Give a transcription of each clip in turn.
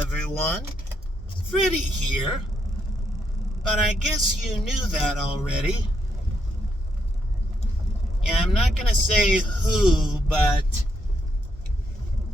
everyone. Freddy here. But I guess you knew that already. Yeah, I'm not gonna say who, but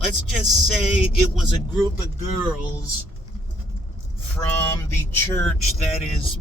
let's just say it was a group of girls from the church that is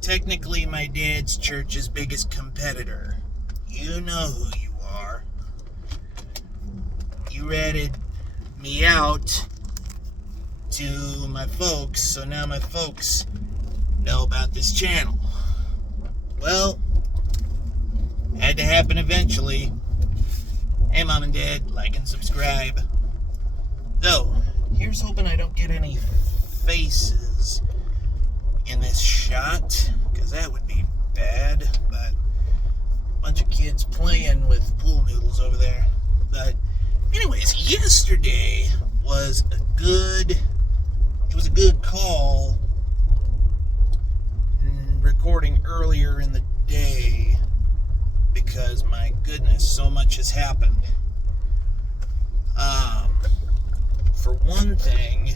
technically my dad's church's biggest competitor. You know who you are. You ratted me out to my folks, so now my folks know about this channel. Well, had to happen eventually. Hey, Mom and Dad, like and subscribe. Though, here's hoping I don't get any faces in this shot, because that would be bad, but a bunch of kids playing with pool noodles over there. But anyways, yesterday was a good call recording earlier in the day, because my goodness, so much has happened. For one thing,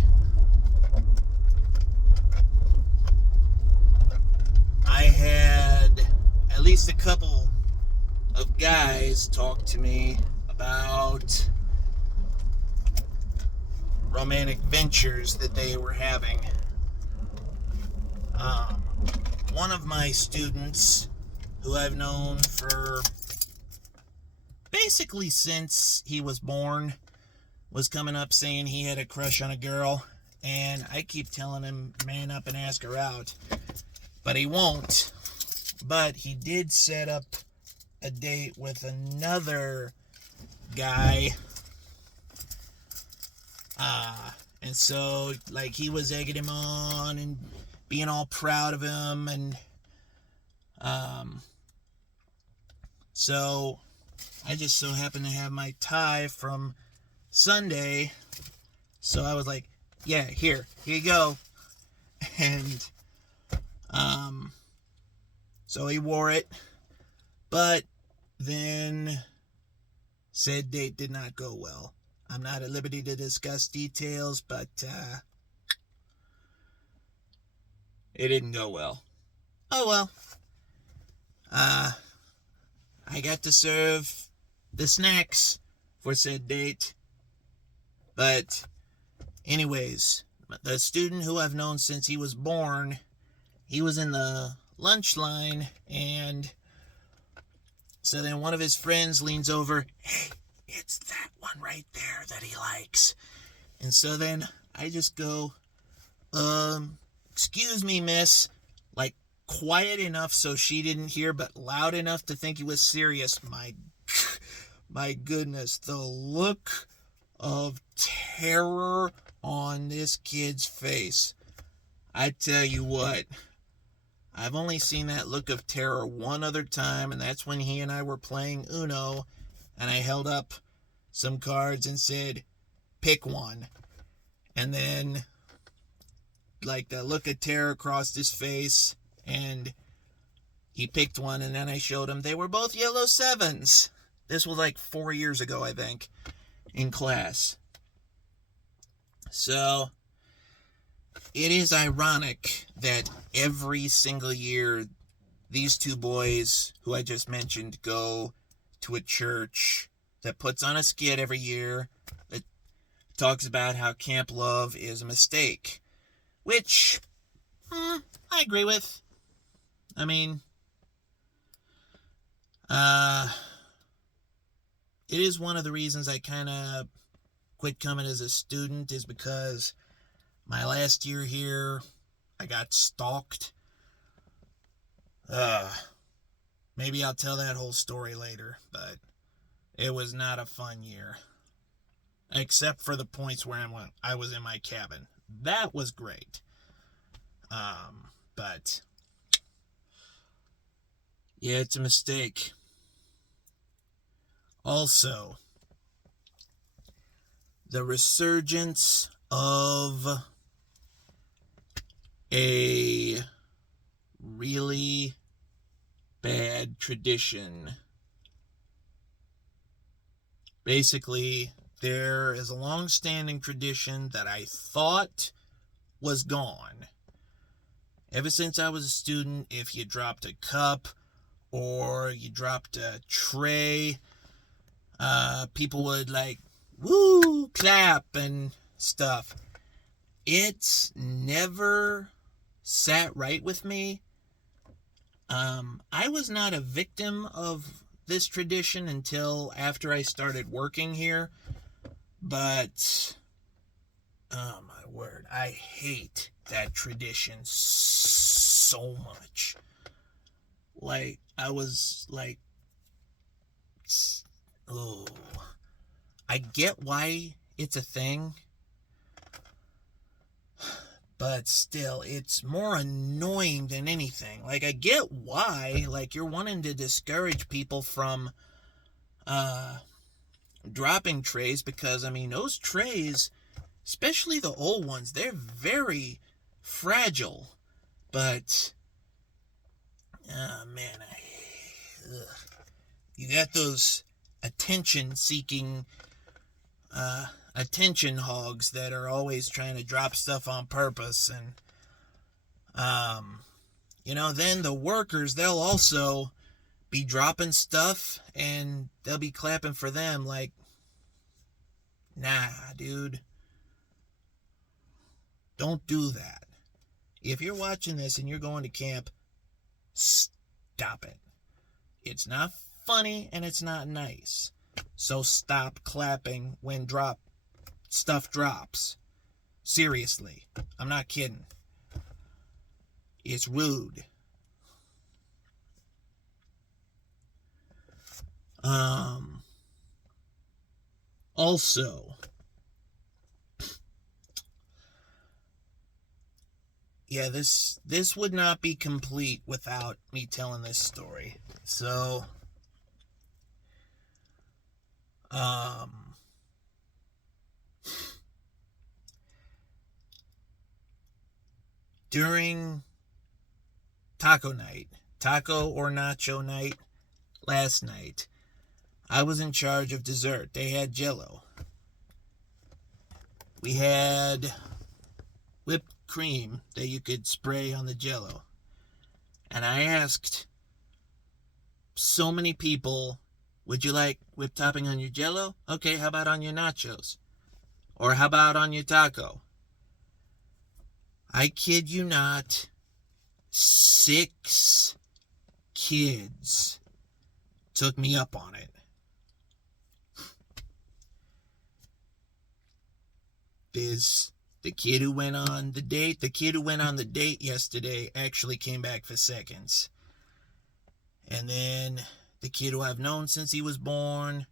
I had at least a couple of guys talk to me about romantic ventures that they were having. One of my students, who I've known for basically since he was born, was coming up saying he had a crush on a girl, and I keep telling him, man up and ask her out, but he won't. But he did set up a date with another guy, and so, like, he was egging him on and being all proud of him, and so I just so happened to have my tie from Sunday, so I was like, yeah, here you go. And so he wore it, but then said date did not go well. I'm not at liberty to discuss details, but it didn't go well. Oh well. I got to serve the snacks for said date. But anyways, the student who I've known since he was born, he was in the lunch line, and so then one of his friends leans over, hey, it's that one right there that he likes. And so then I just go, excuse me, miss, like quiet enough so she didn't hear, but loud enough to think he was serious. My goodness, the look of terror on this kid's face. I tell you what, I've only seen that look of terror one other time, and that's when he and I were playing Uno, and I held up some cards and said, pick one. And then, like, the look of terror crossed his face, and he picked one, and then I showed him they were both yellow sevens. This was like 4 years ago, I think, in class. So it is ironic that every single year these two boys who I just mentioned go to a church that puts on a skit every year that talks about how Camp Love is a mistake, which I agree with. I mean, it is one of the reasons I kind of quit coming as a student, is because my last year here, I got stalked. Maybe I'll tell that whole story later, but it was not a fun year. Except for the points where I was in my cabin. That was great. But yeah, it's a mistake. Also, the resurgence of a really bad tradition. Basically, there is a long-standing tradition that I thought was gone. Ever since I was a student, if you dropped a cup or you dropped a tray, people would like, woo, clap and stuff. It's never sat right with me. I was not a victim of this tradition until after I started working here, but oh my word, I hate that tradition so much. Like, I was like, oh, I get why it's a thing, but still, it's more annoying than anything. Like, I get why, like, you're wanting to discourage people from dropping trays, because I mean, those trays, especially the old ones, they're very fragile. But oh man, you got those attention seeking attention hogs that are always trying to drop stuff on purpose. And then the workers, they'll also be dropping stuff and they'll be clapping for them. Like, nah, dude, don't do that. If you're watching this and you're going to camp, stop it. It's not funny and it's not nice. So stop clapping when stuff drops. Seriously, I'm not kidding. It's rude. Also, yeah, this would not be complete without me telling this story. So, during taco night, taco or nacho night last night, I was in charge of dessert. They had Jell-O. We had whipped cream that you could spray on the Jell-O. And I asked so many people, would you like whipped topping on your Jell-O? Okay, how about on your nachos? Or how about on your taco? I kid you not, 6 kids took me up on it. There's the kid who went on the date. The kid who went on the date yesterday actually came back for seconds. And then the kid who I've known since he was born.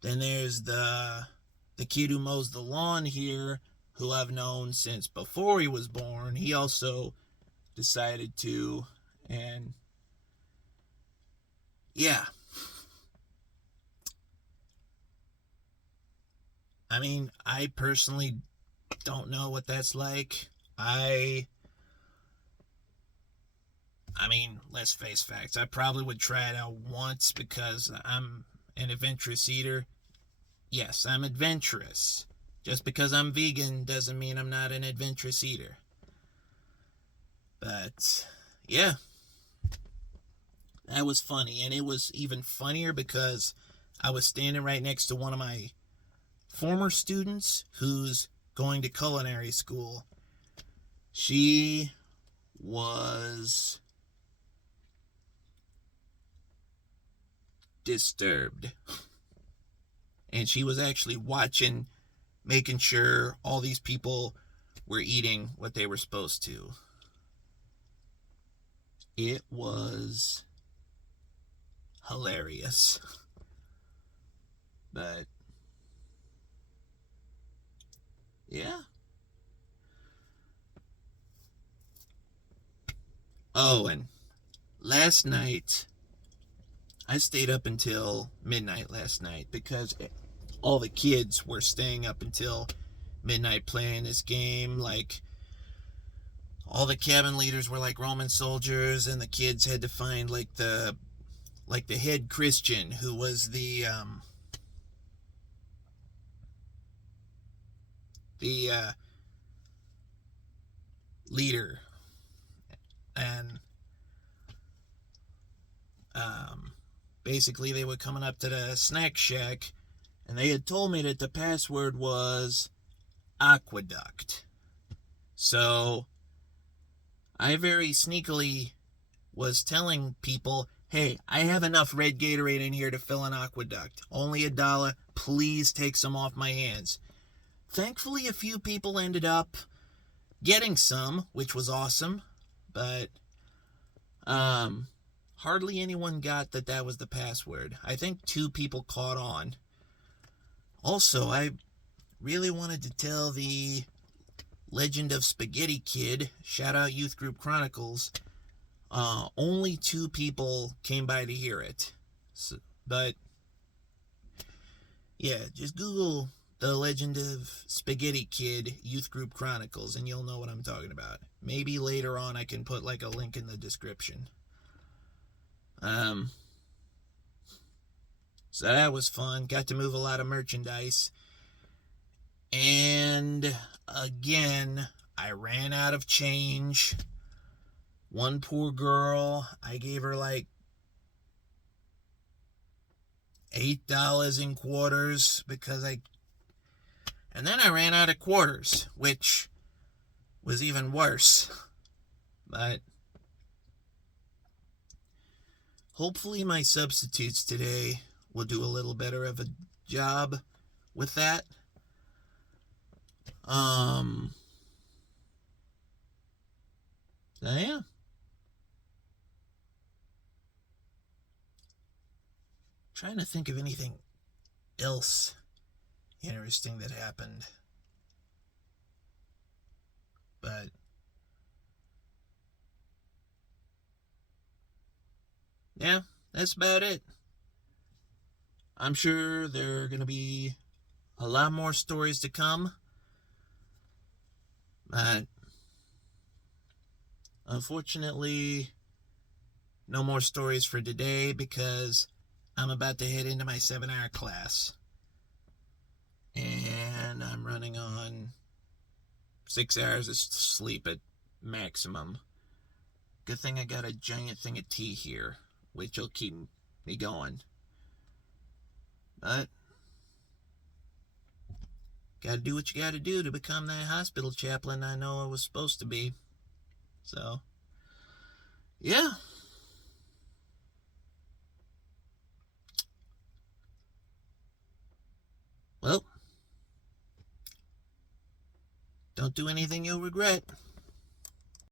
Then there's the kid who mows the lawn here, who I've known since before he was born. He also decided to. And yeah. I mean, I personally don't know what that's like. I mean, let's face facts. I probably would try it out once because I'm an adventurous eater. Yes, I'm adventurous. Just because I'm vegan doesn't mean I'm not an adventurous eater. But, yeah. That was funny. And it was even funnier because I was standing right next to one of my former students who's going to culinary school. She was disturbed. And she was actually watching, making sure all these people were eating what they were supposed to. It was hilarious. But yeah. Oh, and last night, I stayed up until midnight last night because all the kids were staying up until midnight playing this game. Like, all the cabin leaders were like Roman soldiers, and the kids had to find like the head Christian, who was the the leader, and basically they were coming up to the snack shack, and they had told me that the password was Aqueduct. So I very sneakily was telling people, hey, I have enough red Gatorade in here to fill an Aqueduct. Only $1. Please take some off my hands. Thankfully, a few people ended up getting some, which was awesome. But hardly anyone got that was the password. I think 2 people caught on. Also, I really wanted to tell the Legend of Spaghetti Kid, shout out Youth Group Chronicles. Only 2 people came by to hear it. So, but, yeah, just Google The Legend of Spaghetti Kid Youth Group Chronicles and you'll know what I'm talking about. Maybe later on I can put like a link in the description. So that was fun. Got to move a lot of merchandise. And again, I ran out of change. One poor girl, I gave her like $8 in quarters and then I ran out of quarters, which was even worse. But hopefully my substitutes today will do a little better of a job with that. So yeah. Trying to think of anything else interesting that happened. But yeah, that's about it. I'm sure there are going to be a lot more stories to come. But unfortunately, no more stories for today because I'm about to head into my 7-hour class. And I'm running on 6 hours of sleep at maximum. Good thing I got a giant thing of tea here, which will keep me going. But gotta do what you gotta do to become that hospital chaplain I know I was supposed to be. So, yeah. Well, don't do anything you'll regret.